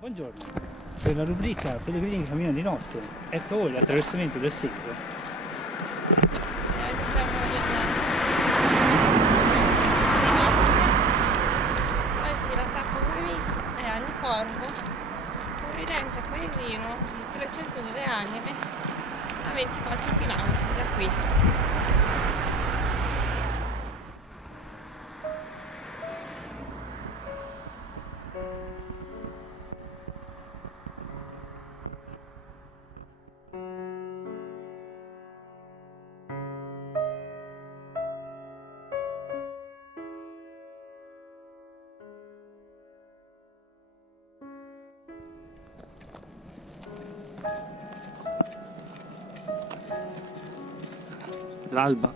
Buongiorno, per la rubrica Pellegrini che camminano di notte, ecco voi l'attraversamento del Seso. Oggi siamo in oggi l'attacco è al corvo, un ridente paesino di 302 anime a 24 km da qui. L'alba.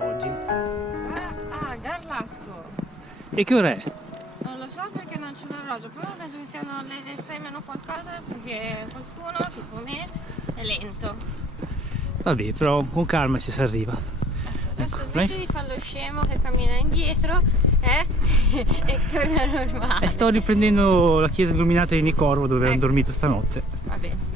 Oggi. Garlasco. E che ora è? Non lo so perché non c'è l'orologio, però penso che siano le 6 meno qualcosa perché qualcuno, tipo me, è lento. Vabbè, però con calma ci si arriva. Adesso Ecco, smetti di fare lo scemo che cammina indietro, e torna normale. sto riprendendo la chiesa illuminata di Nicorvo dove hanno dormito stanotte. Va bene.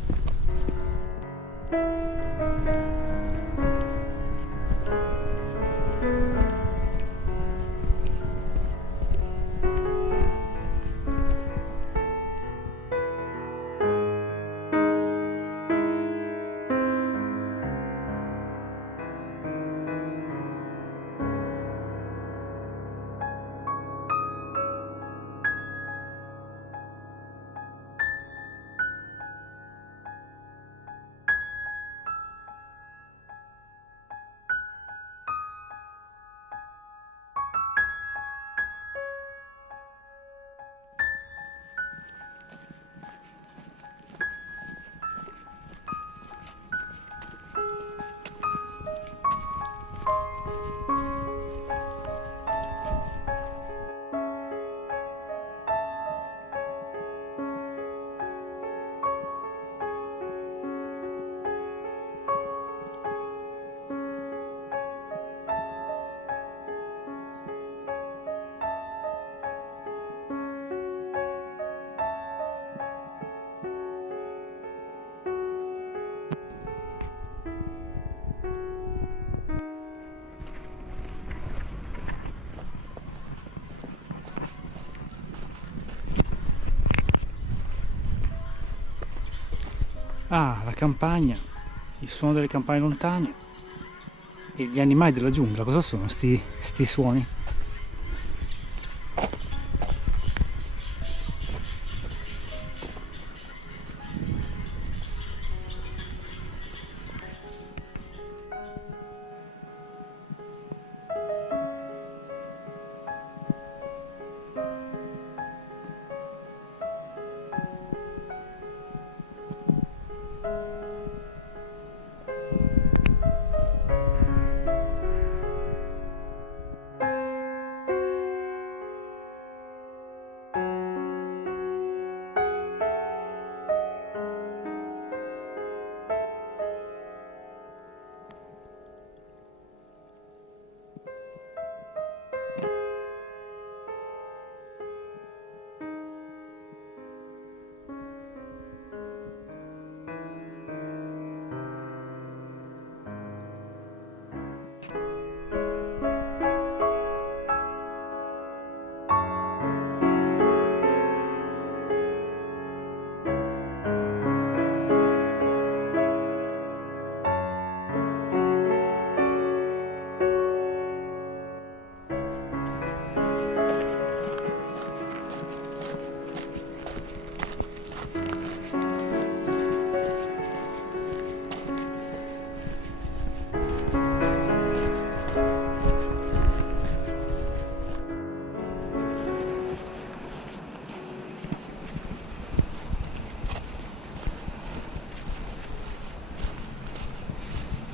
Ah, la campagna, il suono delle campane lontane e gli animali della giungla, cosa sono sti suoni?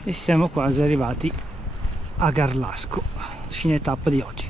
E siamo quasi arrivati a Garlasco, fine tappa di oggi.